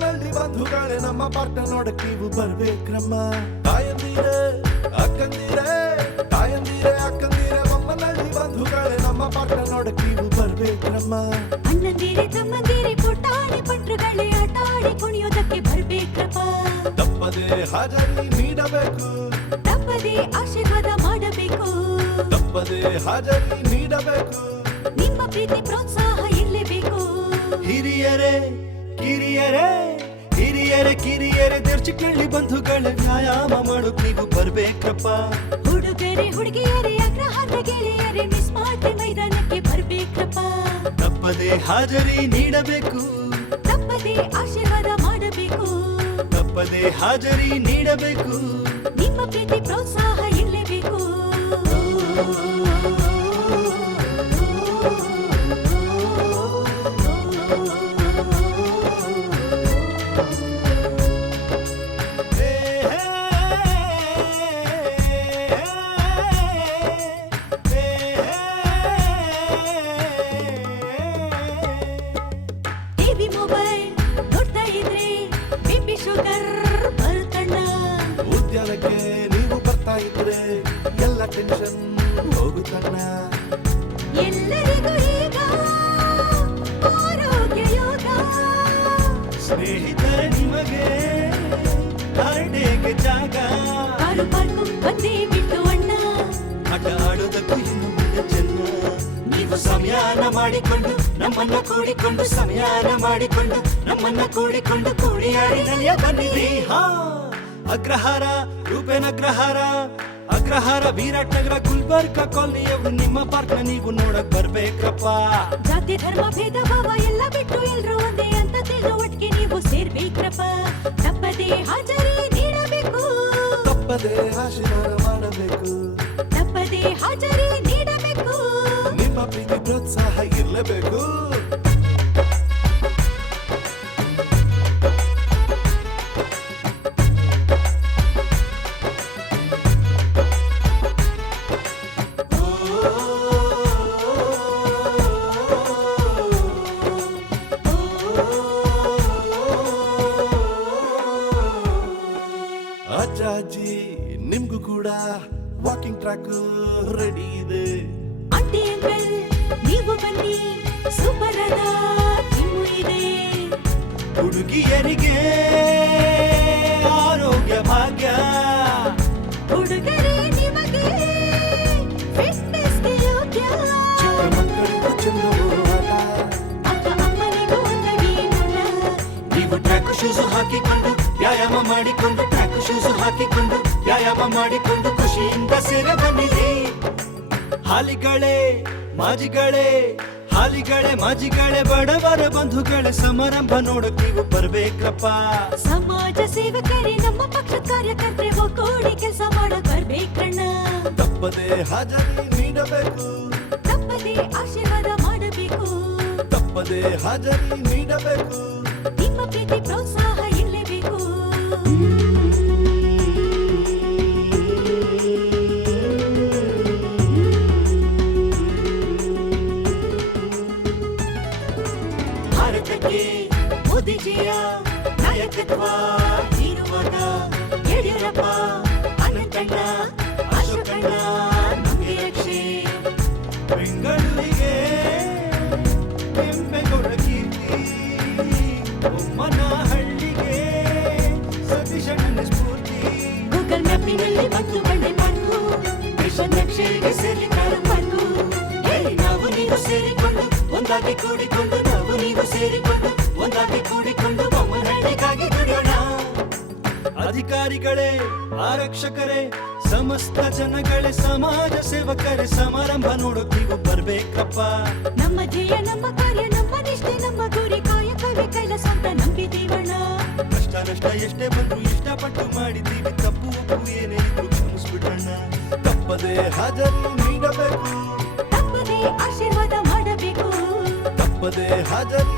ಬೊಮ್ಮನಹಳ್ಳಿ ಬಂಧುಗಳೇ ನಮ್ಮ ಪಾಠ ನೋಡಕ್ ನೀವು ಬರ್ಬೇಕ್ರಮ್ಮ. ತಾಯಂದಿರೆ ಅಕ್ಕಂದಿರೆ ಬೊಮ್ಮನಹಳ್ಳಿ ಬಂಧುಗಳೇ ನಮ್ಮ ಪಾಠ ನೋಡಕ್ ನೀವು ಬರ್ಬೇಕ್ರಮ್ಮ. ಅಣ್ಣಂದಿರೆ ತಮ್ಮಂದಿರೆ ಪುಟಾಣಿ ಪಟ್ರುಗಳೇ ಆಟ ಆಡಿ ಕುಣಿಯೋದಕ್ಕೆ ಬರ್ಬೇಕ್ರಪ್ಪ. ತಪ್ಪದೆ ಹಾಜರಿ ನೀಡಬೇಕು, ತಪ್ಪದೆ ಆಶೀರ್ವಾದ ಮಾಡಬೇಕು, ತಪ್ಪದೆ ಹಾಜರಿ ನೀಡಬೇಕು. ನಿಮ್ಮ ಪ್ರೀತಿ ಪ್ರೋತ್ಸಾಹ ಇರಲೇಬೇಕು. ಹಿರಿಯರೇ ಕಿರಿಯರೇ ಹಿರಿಯರೇ ಕಿರಿಯರೇ ದೇರ್ಚಿಕಳ್ಳಿ ಬಂಧುಗಳೇ ವ್ಯಾಯಾಮ ಮಾಡೋಕ್ ನೀವು ಬರ್ಬೇಕಪ್ಪ. ಹುಡುಗರೇ ಹುಡುಗಿಯರೇ ಅಗ್ರಹಾರ ಗೆಳೆಯರೇ ಮಿಸ್ ಮಾಡಿ ಮೈದಾನಕ್ಕೆ ಬರ್ಬೇಕ್ರಪ್ಪ. ತಪ್ಪದೆ ಹಾಜರಿ ನೀಡಬೇಕು, ತಪ್ಪದೆ ಆಶೀರ್ವಾದ ಮಾಡಬೇಕು, ತಪ್ಪದೆ ಹಾಜರಿ ನೀಡಬೇಕು. ನಿಮ್ಮ ಪ್ರೀತಿ ಪ್ರೋತ್ಸಾಹ ಇರಲೇಬೇಕು. ಟಿವಿ ಮೊಬೈಲ್ ನೋಡ್ತಾ ಇದ್ರೆ ಬಿಪಿ ಶುಗರ್ ಬರುತ್ತಣ್ಣ. ಉದ್ಯಾನಕ್ಕೆ ನೀವು ಬರ್ತಾ ಇದ್ರೆ ಎಲ್ಲ ಟೆನ್ಷನ್ ಹೋಗುತ್ತಣ್ಣ. ಎಲ್ಲರಿಗೂ ಈಗ ಆರೋಗ್ಯ ಯೋಗ. ಸ್ನೇಹಿತರೆ ನಿಮಗೆ ಹರಟೆಗೆ ಜಾಗ, ಕಾರು ಪಾರ್ಕು ಬಂದೇ ಬಿಟ್ಟು ಅಣ್ಣ. ಆಟ ಆಡೋದಕ್ಕೂ ಇನ್ನು ಮುಂದೆ ಜನ್ಮ. ನೀವು ಸಮಯಾನ ಮಾಡಿಕೊಂಡು ನಮ್ಮನ್ನ ಕೂಡಿಕೊಂಡು, ಸಮಯಾನ ಮಾಡಿಕೊಂಡು ನಮ್ಮನ್ನ ಕೂಡಿಕೊಂಡು ಕೂಡಿಯಾಡಿ ನಲಿಯ ಬನ್ನಿರಿ. ಹಾ ಅಗ್ರಹಾರ ರೂಪೇನ್ ಅಗ್ರಹಾರ ವಿರಾಟ್ ನಗರ ಗುಲ್ಬರ್ಗ ಕಾಲನಿಯವರು ನಿಮ್ಮ ಪಾರ್ಕ್ ನ ನೀವು ನೋಡಕ್ ಬರ್ಬೇಕಪ್ಪ. ಜಾತಿ ಧರ್ಮ ಭೇದ ಭಾವ ಎಲ್ಲ ಬಿಟ್ಟು ಎಲ್ರೂ ಒಂದೇ ಅಂತ ತಿಳಿದು ಒಟ್ಟಿಗೆ ನೀವು ಸೇರ್ಬೇಕ್ರಪ್ಪ. ತಪ್ಪದೆ ಹಾಜರಿ ನೀಡಬೇಕು, ತಪ್ಪದೆ ಆಶೀರ್ವಾದ ಮಾಡಬೇಕು, ತಪ್ಪದೆ ಹಾಜರಿ ನೀಡಬೇಕು. ನಿಮ್ಮ ಪ್ರೀತಿ ಪ್ರೋತ್ಸಾಹ ಇರಲೇಬೇಕು. ಅಜ್ಜಿ ನಿಮ್ಗೂ ಕೂಡ ವಾಕಿಂಗ್ ಟ್ರ್ಯಾಕ್ ರೆಡಿ ಇದೆ. ಆಂಟಿ ಅಂಕಲ್ ನೀವು ಬನ್ನಿ, ಸೂಪರ್ ಆದ ಜಿಮ್ಮು ಇದೆ. ಹುಡುಗಿಯರಿಗೆ ಆರೋಗ್ಯ ಭಾಗ್ಯ, ಹುಡುಗರೇ ನಿಮಗೆ ಫಿಟ್ನೆಸ್ಗೆ ಯೋಗ್ಯ. ಚಿಕ್ಕ ಮಕ್ಕಳಿಗೂ ಚೆಂದ ಅಕ್ಕ ಅಮ್ಮನಿಗೂ ಒಂದಾಗಿ ನೋಡ. ನೀವು ಟ್ರ್ಯಾಕ್ ಶೂಸ್ ಹಾಕಿಕೊಂಡು ವ್ಯಾಯಾಮ ಮಾಡಿಕೊಂಡು, ಟ್ರ್ಯಾಕ್ ಶೂಸ್ ಹಾಕಿಕೊಂಡು ವ್ಯಾಯಾಮ ಮಾಡಿಕೊಂಡು ಖುಷಿಯಿಂದ ಸೇರ ಬನ್ನಿರಿ. ಹಾಲಿಗಳೇ ಮಾಜಿಗಳೇ ಬಡವರ ಬಂಧುಗಳೇ ಸಮಾರಂಭ ನೋಡಕ್ ನೀವು ಬರ್ಬೇಕಪ್ಪ. ಸಮಾಜ ಸೇವಕರೇ ನಮ್ಮ ಪಕ್ಷದ ಕಾರ್ಯಕರ್ತರೆ ಒಗ್ಗೂಡಿ ಕೆಲಸ ಮಾಡಕ್ ಬರ್ಬೇಕಣ್ಣ. ತಪ್ಪದೆ ಹಾಜರಿ ನೀಡಬೇಕು, ತಪ್ಪದೆ ಆಶೀರ್ವಾದ ಮಾಡಬೇಕು, ತಪ್ಪದೆ ಹಾಜರಿ ನೀಡಬೇಕು. ನಿಮ್ಮ ಪ್ರೀತಿ ಪ್ರೋತ್ಸಾಹ ಇರಲೇಬೇಕು. ಭಾರತಕ್ಕೆ ಮೋದಿಜಿಯ ನಾಯಕತ್ವ ಇರುವಾಗ ಯಡಿಯೂರಪ್ಪ ಅನಂತಣ್ಣ ಅಶೋಕಣ್ಣ ನಮಗೆ ರಕ್ಷೆ. ಬೆಂಗಳೂರಿಗೆ ಕೆಂಪೇಗೌಡ ಕೀರ್ತಿ, ಬೊಮ್ಮನಹಳ್ಳಿಗೆ ಸತೀಶಣ್ಣನ ಸ್ಫೂರ್ತಿ. ಗೂಗಲ್ ಮ್ಯಾಪಿನಲ್ಲಿ ಮತ್ತು ಬಂಡೆ ಪಾರ್ಕು, ಮಿಷನ್ ನಕ್ಷೆಗೆ ಸೇರಿಕಾರ ಪಾರ್ಕು. ನಾವು ನೀವು ಸೇರಿಕೊಂಡು ಒಂದಾಗಿ ಕೂಡಿಕೊಂಡು, ನಾವು ನೀವು ಸೇರಿಕೊಂಡು ಒಂದಾಗಿ ಕೂಡಿಕೊಂಡು ಬೊಮ್ಮನಹಳ್ಳಿಗಾಗಿ ದುಡಿಯೋಣ. ಅಧಿಕಾರಿಗಳೇ ಆರಕ್ಷಕರೇ ಸಮಸ್ತ ಜನಗಳೇ ಸಮಾಜ ಸೇವಕರೇ ಸಮಾರಂಭ ನೋಡೋಕ್ ನೀವು ಬರ್ಬೇಕಪ್ಪ. ನಮ್ಮ ಧ್ಯೇಯ ನಮ್ಮ ಕಾರ್ಯ ನಮ್ಮ ನಿಷ್ಠೆ ನಮ್ಮ ಗುರಿ ಕಾಯಕವೇ ಕೈಲಾಸ ಅಂತ ನಂಬಿದೀವಣ್ಣ. ಕಷ್ಟ ಎಷ್ಟೇ ಬಂದ್ರು ಇಷ್ಟಪಟ್ಟು ಮಾಡಿದ್ದೀವಿ, ತಪ್ಪು ಒಪ್ಪು ಏನೇ ಇದ್ರು ಕ್ಷಮಿಸ್ಬಿಡಣ್ಣ. ತಪ್ಪದೆ ಹಾಜರಿ ನೀಡಬೇಕು, ತಪ್ಪದೆ ಆಶೀರ್ವಾದ ಮಾಡಬೇಕು, ತಪ್ಪದೆ ಹಾಜರಿ